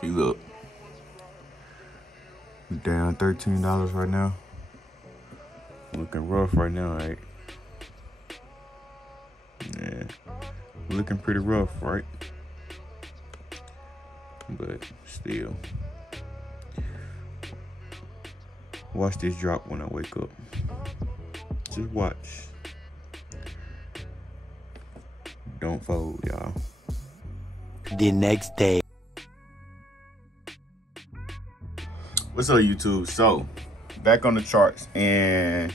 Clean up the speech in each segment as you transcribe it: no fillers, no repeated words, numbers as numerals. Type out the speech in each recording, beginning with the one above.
See, look. Down $13 right now. Looking rough right now, right? Yeah. Looking pretty rough, right? But still. Watch this drop when I wake up. Just watch. Don't fold, y'all. The next day. What's up, YouTube? So, back on the charts, and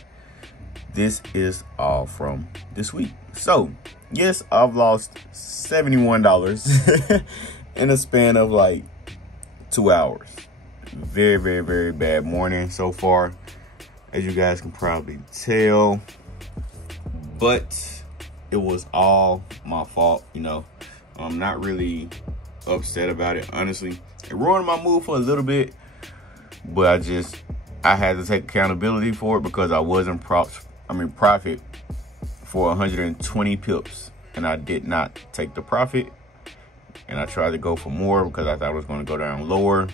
this is all from this week. So, yes, I've lost $71 in a span of like 2 hours. Very, very, very bad morning so far, as you guys can probably tell. But it was all my fault, you know. I'm not really upset about it, honestly. It ruined my mood for a little bit, but I had to take accountability for it because I was in profit for 120 pips, and I did not take the profit. And I tried to go for more because I thought it was going to go down lower,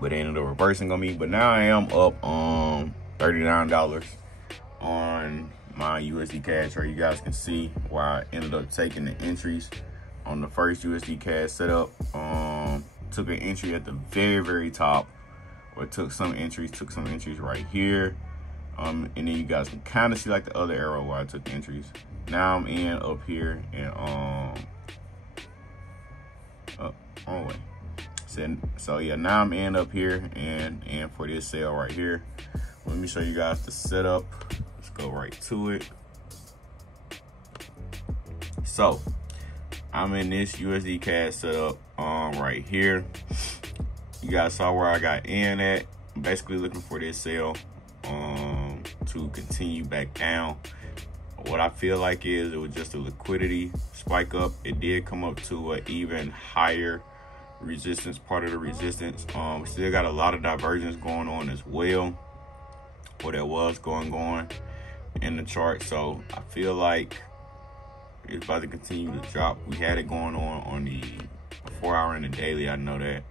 but it ended up reversing on me. But now I am up $39 on my USD Cash trade. You guys can see where I ended up taking the entries on the first USD Cash setup. Took an entry at the very, very top, or took some entries right here. And then you guys can kind of see like the other arrow where I took entries. Now I'm in up here and wrong way. So yeah, now I'm in up here and for this sale right here. Let me show you guys the setup. Let's go right to it. So I'm in this USD Cash setup right here. You guys saw where I got in at. I'm basically looking for this sale to continue back down. What I feel like is it was just a liquidity spike up. It did come up to an even higher resistance, part of the resistance. Still got a lot of divergence going on as well, or there was going on in the chart. So I feel like it's about to continue to drop. We had it going on the 4 hour and the daily. I know that.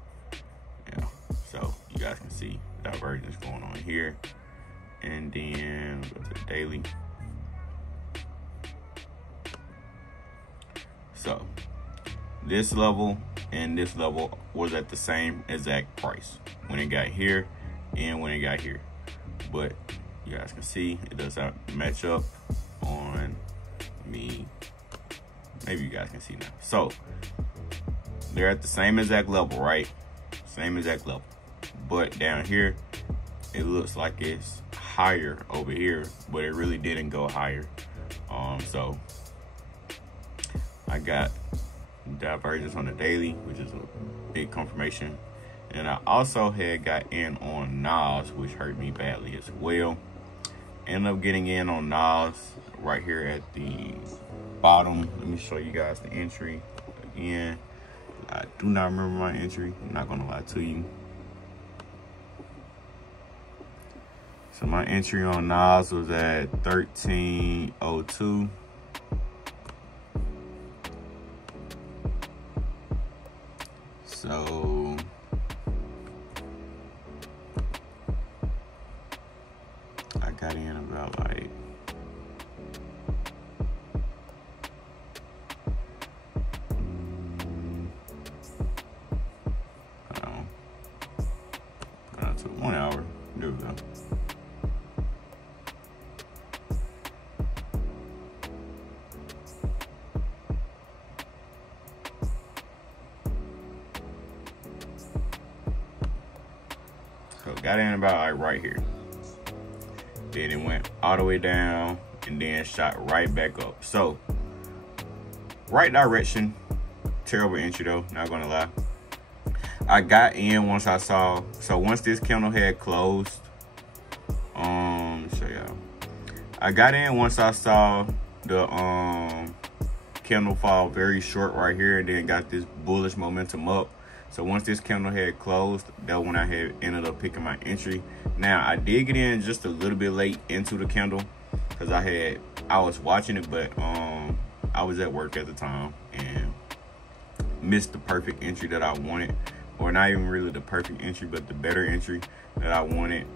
Yeah. So you guys can see divergence going on here. And then go to the daily. So this level and this level was at the same exact price when it got here and when it got here. But you guys can see it does not match up on me. Maybe you guys can see now. So they're at the same exact level, right? Same exact level. But down here, it looks like it's higher over here, but it really didn't go higher. So I got divergence on the daily, which is a big confirmation. And I also had got in on Nas, which hurt me badly as well. Ended up getting in on Nas right here at the bottom. Let me show you guys the entry again. I do not remember my entry. I'm not gonna lie to you. So my entry on Nas was at 1302. So I got in about like going to 1 hour. There we go. So got in about like right here. Then it went all the way down and then shot right back up. So right direction. Terrible entry though, not gonna lie. I got in once I saw, so once this candle had closed, show y'all. I got in once I saw the candle fall very short right here, and then got this bullish momentum up. So once this candle had closed, that when I had ended up picking my entry. Now I did get in just a little bit late into the candle because I was watching it, but I was at work at the time and missed the perfect entry that I wanted. or not even really the perfect entry, but the better entry that I wanted.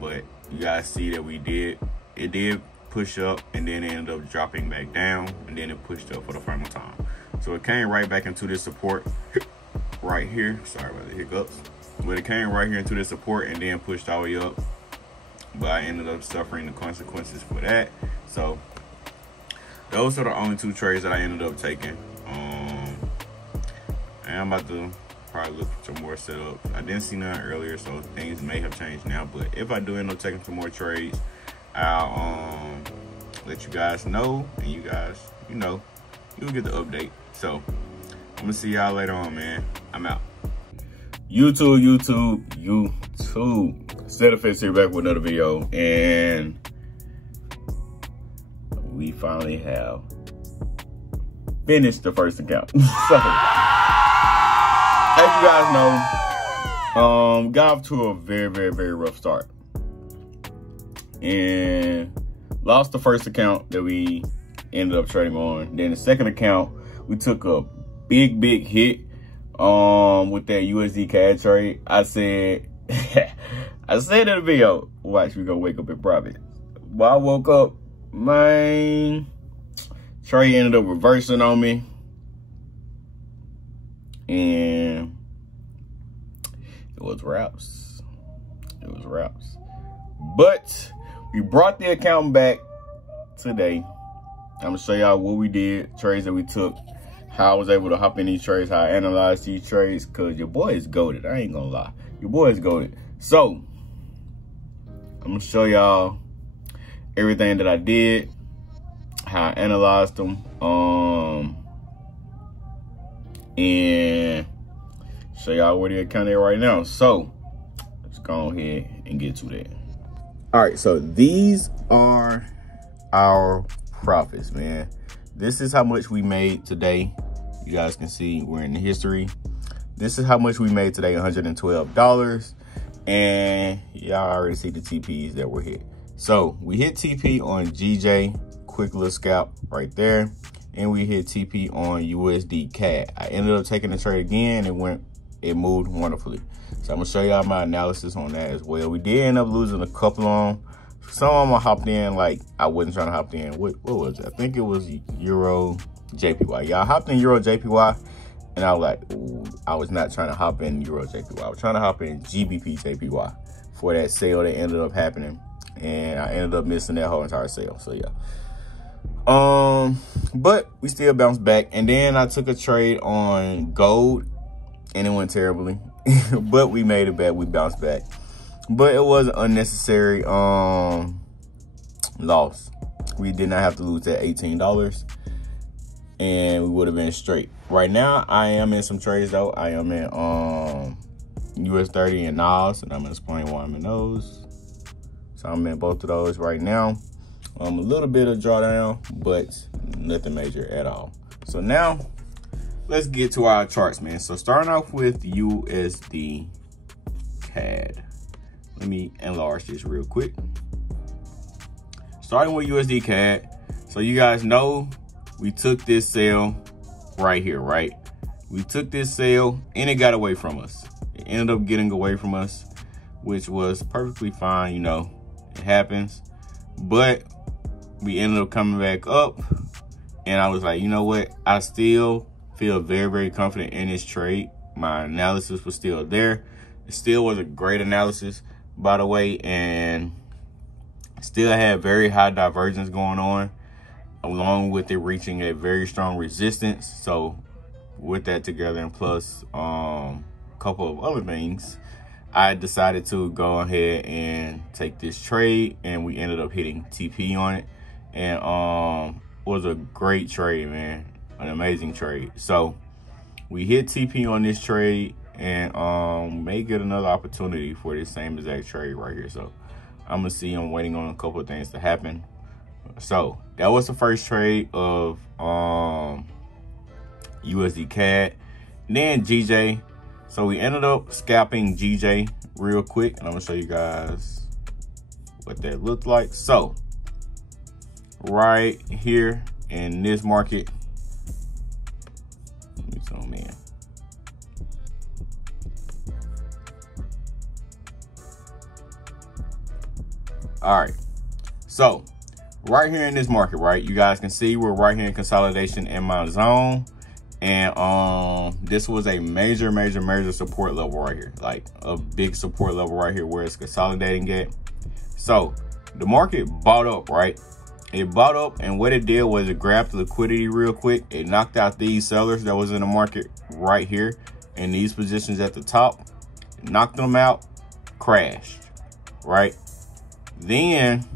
But you guys see that it did push up, and then it ended up dropping back down, and then it pushed up for the final time. So it came right back into this support right here. Sorry about the hiccups. But it came right here into the support and then pushed all the way up. But I ended up suffering the consequences for that. So those are the only 2 trades that I ended up taking. And I'm about to probably look for some more setups. I didn't see none earlier, so things may have changed now. But if I do end up taking some more trades, I'll let you guys know, and you guys, you'll get the update. So I'm gonna see y'all later on, man. I'm out. YouTube. Setafix here, back with another video, and we finally have finished the first account. So, as you guys know, got off to a very rough start, and lost the first account that we ended up trading on. Then the second account, we took a big hit with that USD CAD trade. I said in the video, watch, we gonna wake up in profit. But I woke up, man, trade ended up reversing on me, and it was wraps. But we brought the account back today. I'm gonna show y'all what we did, trades that we took, how I was able to hop in these trades, how I analyzed these trades, because your boy is goated. I ain't gonna lie. Your boy is goated. So, I'm gonna show y'all everything that I did, how I analyzed them, and show y'all where the account is right now. So, let's go ahead and get to that. All right, so these are our profits, man. This is how much we made today. You guys can see we're in the history. This is how much we made today, $112. And y'all already see the TPs that were hit. So we hit TP on GJ, quick little scalp right there. And we hit TP on USD CAD. I ended up taking the trade again, and it moved wonderfully. So I'm gonna show y'all my analysis on that as well. We did end up losing a couple of them. Some of them I hopped in like I wasn't trying to hop in. What was it? I think it was Euro JPY. Y'all hopped in Euro JPY, and I was like, ooh, I was not trying to hop in Euro JPY. I was trying to hop in GBP JPY for that sale that ended up happening, and I ended up missing that whole entire sale. So yeah. But we still bounced back, and then I took a trade on gold, and it went terribly. But we made it back. We bounced back. But it was an unnecessary loss. We did not have to lose that $18, and we would have been straight. Right now, I am in some trades though. I am in US30 and NOS, and I'm gonna explain why I'm in those. So I'm in both of those right now. A little bit of drawdown, but nothing major at all. So now let's get to our charts, man. So starting off with USD CAD. Let me enlarge this real quick. Starting with USD CAD. So you guys know we took this sale right here, right? We took this sale and it got away from us. It ended up getting away from us, which was perfectly fine, you know, it happens. But we ended up coming back up, and I was like, you know what? I still feel very confident in this trade. My analysis was still there. It still was a great analysis, by the way, and still had very high divergence going on, along with it reaching a very strong resistance. So with that together, and plus a couple of other things, I decided to go ahead and take this trade, and we ended up hitting TP on it, and was a great trade, man, an amazing trade. So we hit TP on this trade, and may get another opportunity for this same exact trade right here. So I'm gonna see. I'm waiting on a couple of things to happen. So that was the first trade of USD CAD. Then GJ. So we ended up scalping GJ real quick, and I'm gonna show you guys what that looked like. So right here in this market, let me zoom in. All right, so right here in this market, right, you guys can see we're right here in consolidation in my zone. And this was a major support level right here, like a big support level right here where it's consolidating at. So the market bought up, right? It bought up, and what it did was it grabbed liquidity real quick. It knocked out these sellers that was in the market right here in these positions at the top, knocked them out, crashed, right? Then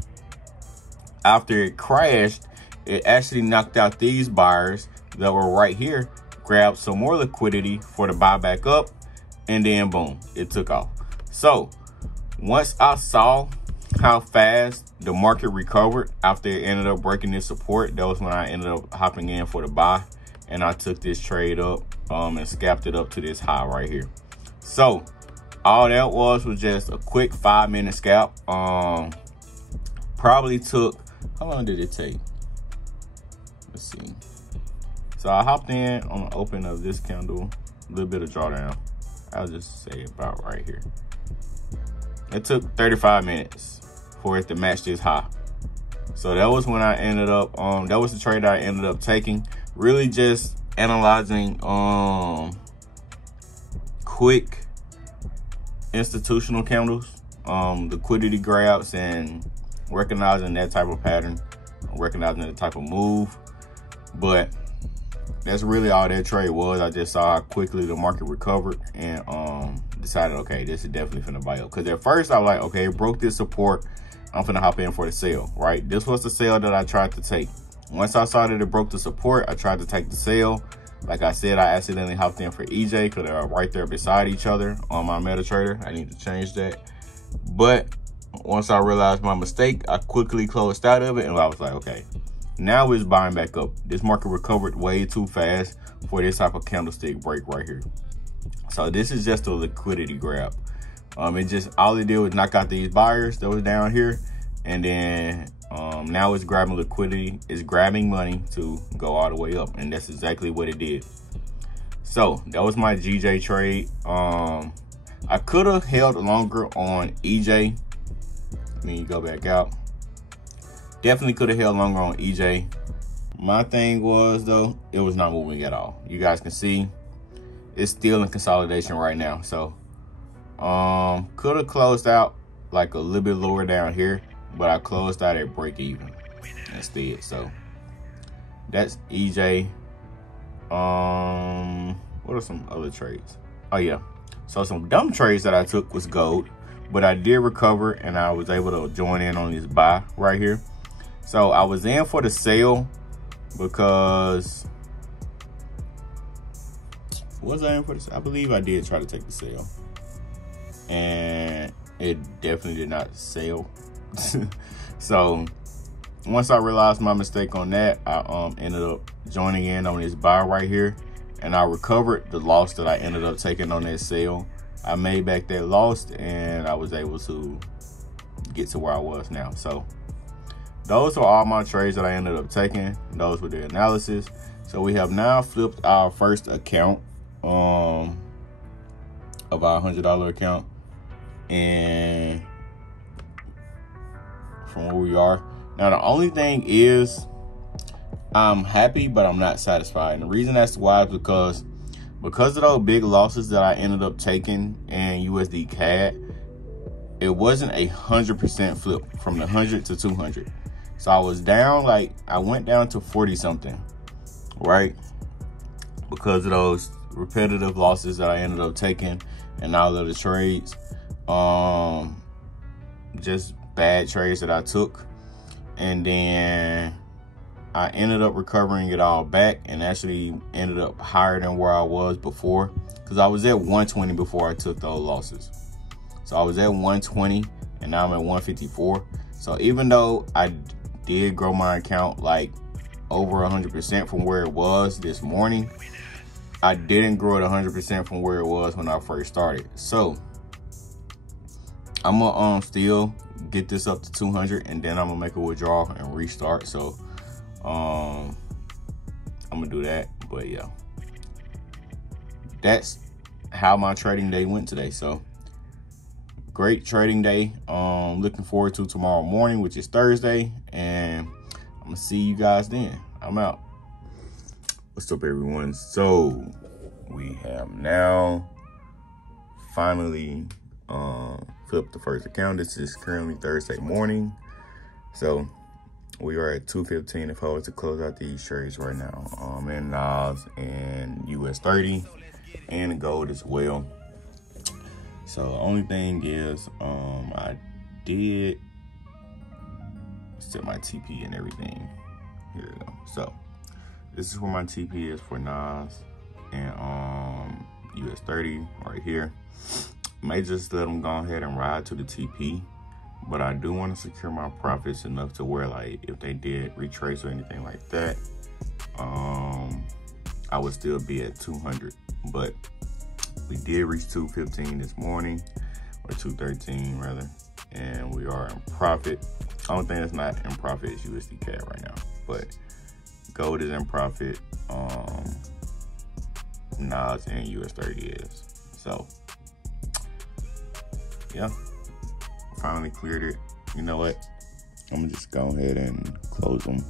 after it crashed, it actually knocked out these buyers that were right here, grabbed some more liquidity for the buyback up, and then boom, it took off. So once I saw how fast the market recovered after it ended up breaking this support, that was when I ended up hopping in for the buy, and I took this trade up and scalped it up to this high right here. So all that was just a quick 5-minute scalp. Probably took, how long did it take? Let's see. So I hopped in on the open of this candle, a little bit of drawdown. I'll just say about right here. It took 35 minutes for it to match this high. So that was when I ended up, that was the trade that I ended up taking. Really just analyzing quick institutional candles, liquidity grabs, and recognizing that type of pattern, recognizing that type of move. But that's really all that trade was. I just saw how quickly the market recovered and decided, okay, this is definitely finna buy up. Because at first I was like, okay, it broke this support, I'm finna hop in for the sale, right? This was the sale that I tried to take. Once I saw that it broke the support, I tried to take the sale. Like I said, I accidentally hopped in for EJ because they're right there beside each other on my MetaTrader. I need to change that. But once I realized my mistake, I quickly closed out of it, and I was like, okay, now it's buying back up. This market recovered way too fast for this type of candlestick break right here. So this is just a liquidity grab. It just, all it did was knock out these buyers that was down here, and then now it's grabbing liquidity, it's grabbing money to go all the way up, and that's exactly what it did. So that was my GJ trade. I could have held longer on EJ. Let me go back out. Definitely could have held longer on EJ. My thing was, though, it was not moving at all. You guys can see it's still in consolidation right now. So could have closed out like a little bit lower down here, but I closed out at break even instead. So that's EJ. What are some other trades? Oh yeah, so some dumb trades that I took was gold, but I did recover and I was able to join in on this buy right here. So I was in for the sale because, was I in for this? I believe I did try to take the sale, and it definitely did not sell. So once I realized my mistake on that, I ended up joining in on this buy right here, and I recovered the loss that I ended up taking on that sale. I made back that loss, and I was able to get to where I was now. So those are all my trades that I ended up taking. Those were the analysis. So we have now flipped our first account of our $100 account, and from where we are now, the only thing is I'm happy, but I'm not satisfied. And the reason that's why is because of those big losses that I ended up taking in USD CAD, it wasn't 100% flip from the 100 to 200. So I was down, like I went down to 40 something, right? Because of those repetitive losses that I ended up taking and all of the trades, just bad trades that I took. And then I ended up recovering it all back and actually ended up higher than where I was before, because I was at 120 before I took those losses. So I was at 120 and now I'm at 154. So even though I did grow my account like over 100% from where it was this morning, I didn't grow it 100% from where it was when I first started. So I'm gonna still get this up to 200, and then I'm gonna make a withdrawal and restart. So I'm gonna do that. But yeah, that's how my trading day went today. So great trading day. Looking forward to tomorrow morning, which is Thursday, and I'm gonna see you guys then. I'm out. What's up, everyone? So we have now finally flipped the first account. This is currently Thursday morning, so we are at 2:15 if I was to close out these trades right now. And NAS and US30 and gold as well. So the only thing is, I did set my TP and everything. Here we go. So this is where my TP is for NAS and US30 right here. May just let them go ahead and ride to the TP, but I do want to secure my profits enough to where, like, if they did retrace or anything like that, I would still be at 200. But we did reach 215 this morning, or 213 rather, and we are in profit. Only thing that's not in profit is USD CAD right now, but gold is in profit. NAS and US30 is. So yeah, finally cleared it. You know what? I'm gonna just go ahead and close them.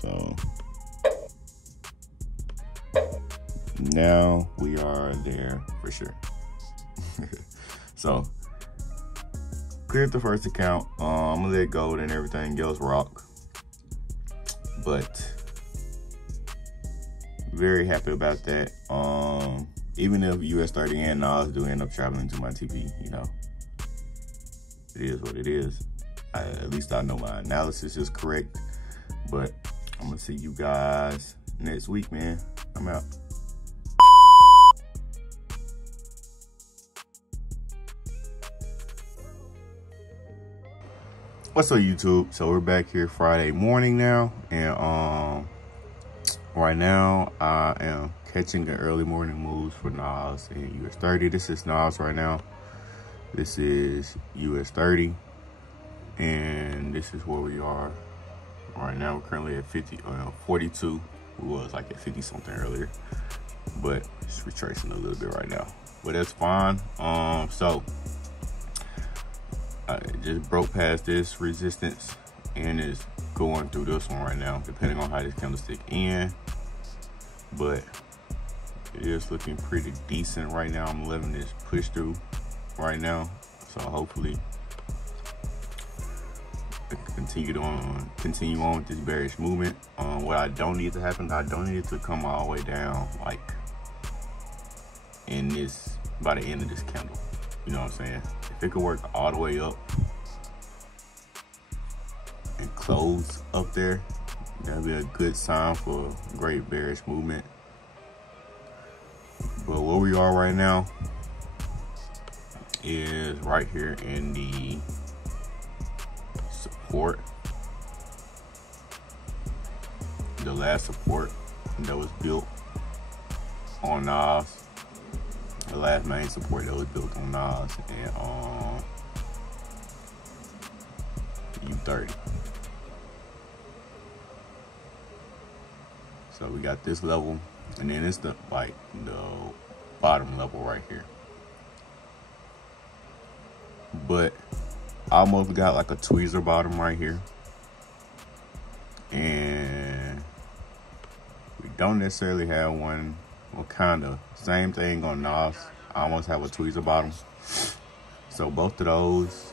So now we are there for sure. So cleared the first account. I'm gonna let gold and everything else rock, but very happy about that. Even if US30 and NAS do end up traveling to my TP, you know, it is what it is. At least I know my analysis is correct. But I'm gonna see you guys next week, man. I'm out. What's up, YouTube? So we're back here Friday morning now, and right now I am catching the early morning moves for NAS and US30. This is NAS right now. This is US30, and this is where we are right now. We're currently at 42. We was like at 50 something earlier, but it's retracing a little bit right now, but that's fine. So I just broke past this resistance and is going through this one right now, depending on how this candlestick ends. But it is looking pretty decent right now. I'm loving this push through right now, so hopefully continue on with this bearish movement. What I don't need to happen, I don't need it to come all the way down, like in this, by the end of this candle. You know what I'm saying? If it could work all the way up and close up there, that'd be a good sign for great bearish movement. But where we are right now is right here in the support. The last support that was built on NAS. The last main support that was built on NAS and on U30. So we got this level, and then it's the bottom level right here. But I almost got like a tweezer bottom right here, and we don't necessarily have one. Well, kind of same thing on NAS. I almost have a tweezer bottom. So both of those,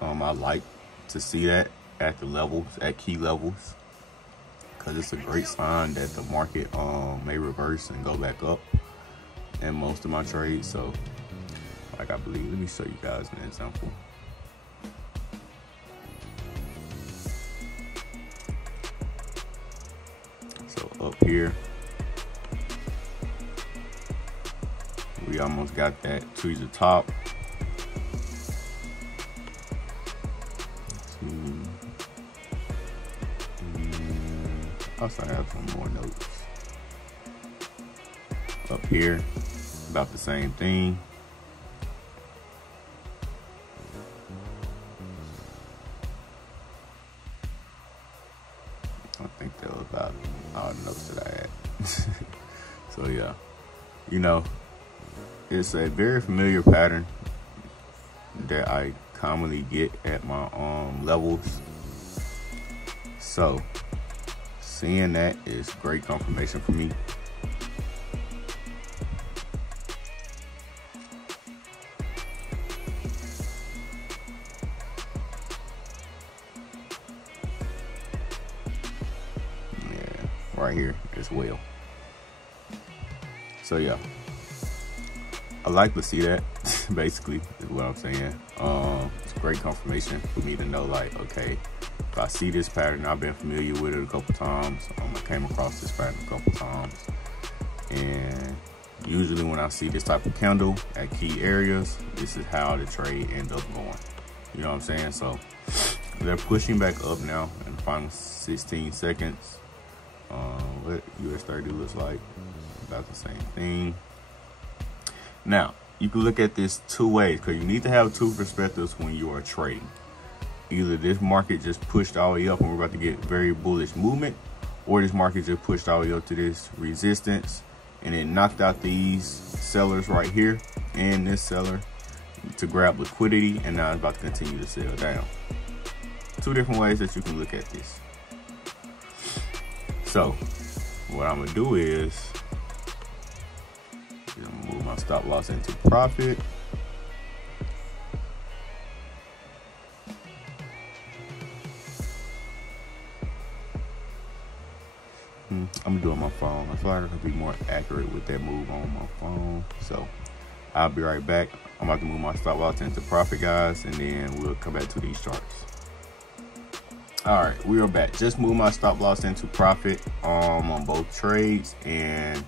I like to see that at the levels, at key levels, because it's a great sign that the market may reverse and go back up in most of my trades. So like, I believe, let me show you guys an example. So up here, we almost got that tweezer top. Also have some more notes. Up here, about the same thing. I think that was about all the notes that I had. So yeah, you know, it's a very familiar pattern that I commonly get at my levels. So seeing that is great confirmation for me. Yeah, right here as well. So yeah, I like to see that. Basically is what I'm saying. It's great confirmation for me to know, like, okay, if I see this pattern, I've been familiar with it a couple times. I came across this pattern a couple times, and usually when I see this type of candle at key areas, this is how the trade ends up going. You know what I'm saying? So they're pushing back up now in the final 16 seconds. What US 30 looks like, about the same thing. Now, you can look at this two ways, because you need to have two perspectives when you are trading. Either this market just pushed all the way up and we're about to get very bullish movement, or this market just pushed all the way up to this resistance and it knocked out these sellers right here and this seller to grab liquidity, and now it's about to continue to sell down. Two different ways that you can look at this. So what I'm gonna do is I'm gonna move my stop loss into profit. I'm gonna do it on my phone. I feel like I can be more accurate with that move on my phone. So I'll be right back. I'm about to move my stop loss into profit, guys, and then we'll come back to these charts. All right, we are back. Just moved my stop loss into profit on both trades, and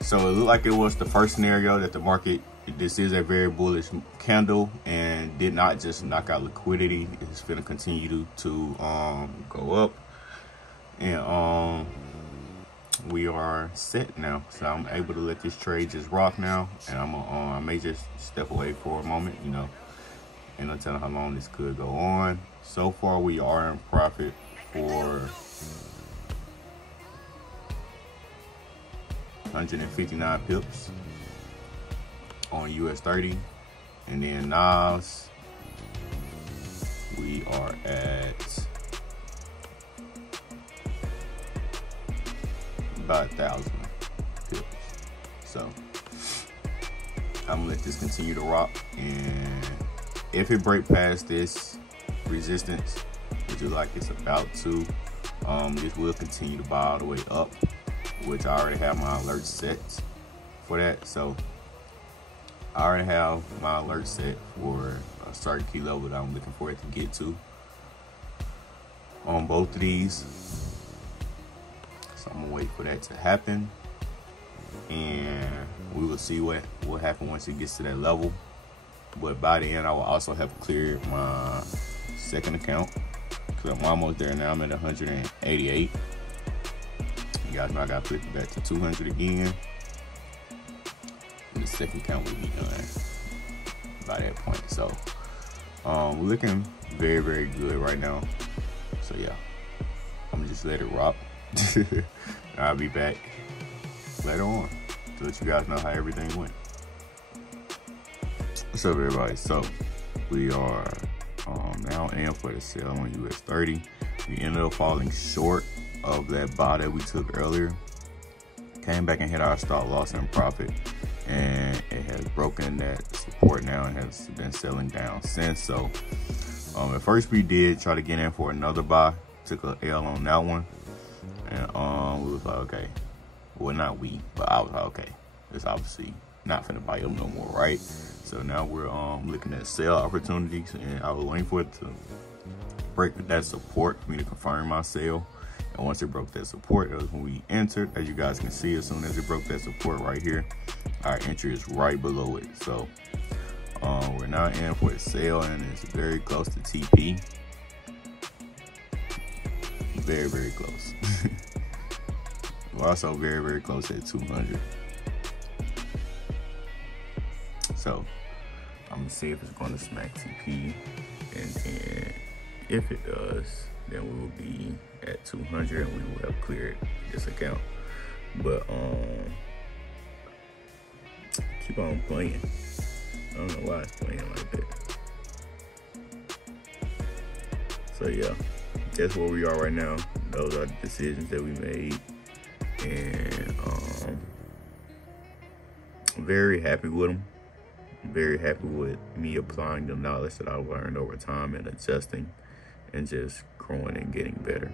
so it looked like it was the first scenario that the market, this is a very bullish candle and did not just knock out liquidity. It's going to continue to go up, and we are set now. So I'm able to let this trade just rock now, and I may just step away for a moment, you know, and I'll tell you how long this could go on. So far, we are in profit for 159 pips on US 30, and then NAS we are at about 1,000 pips. So I'm gonna let this continue to rock, and if it break past this resistance, which is like it's about to, this will continue to buy all the way up, which I already have my alerts set for that. So I already have my alert set for a certain key level that I'm looking for it to get to on both of these. So I'm gonna wait for that to happen, and we will see what happens once it gets to that level. But by the end, I will also have cleared my second account, because I'm almost there now. I'm at 188. You guys know I gotta put it back to 200 again. And the second count will be done by that point. So we're looking very, very good right now. So yeah, I'm gonna just let it rock. I'll be back later on to let you guys know how everything went. What's up, everybody? So we are now in for the sale on US 30. We ended up falling short of that buy that we took earlier. Came back and hit our stop loss and profit, and it has broken that support now and has been selling down since. So at first we did try to get in for another buy, took a L on that one, and we was like, okay, well, not we, but I was like, okay, it's obviously not finna buy up no more, right? So now we're looking at sell opportunities, and I was waiting for it to break that support for me to confirm my sale. And once it broke that support, that was when we entered. As you guys can see, as soon as it broke that support right here, our entry is right below it. So we're now in for a sale, and it's very close to TP. Very, very close. We're also very, very close at 200. So I'm gonna see if it's gonna smack TP, and if it does, then we will be at 200 and we will have cleared this account. But keep on playing. I don't know why it's playing like that. So yeah, that's where we are right now. Those are the decisions that we made, and I'm very happy with them. I'm very happy with me applying the knowledge that I learned over time and adjusting and just growing and getting better.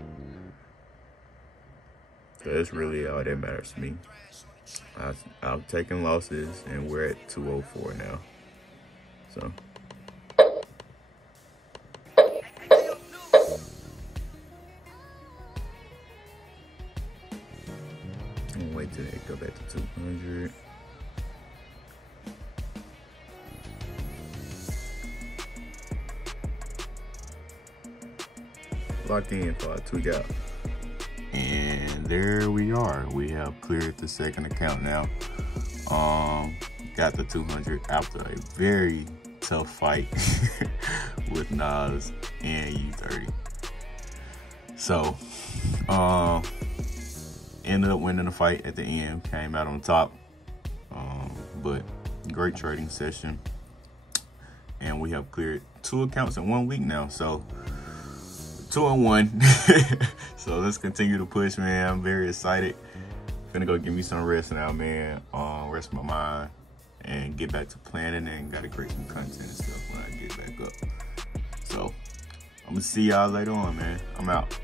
So that's really all that matters to me. I've taken losses, and we're at 204 now. So. I'm gonna wait till they go back to 200. Locked in for a tweak out. And there we are. We have cleared the second account now. Got the 200 after a very tough fight with Nas and U30. So, ended up winning the fight at the end. Came out on top. But great trading session. And we have cleared 2 accounts in 1 week now. So 2-1. So let's continue to push, man. I'm very excited. Gonna go give me some rest now, man. Rest my mind and get back to planning, and gotta create some content and stuff when I get back up. So I'm gonna see y'all later on, man. I'm out.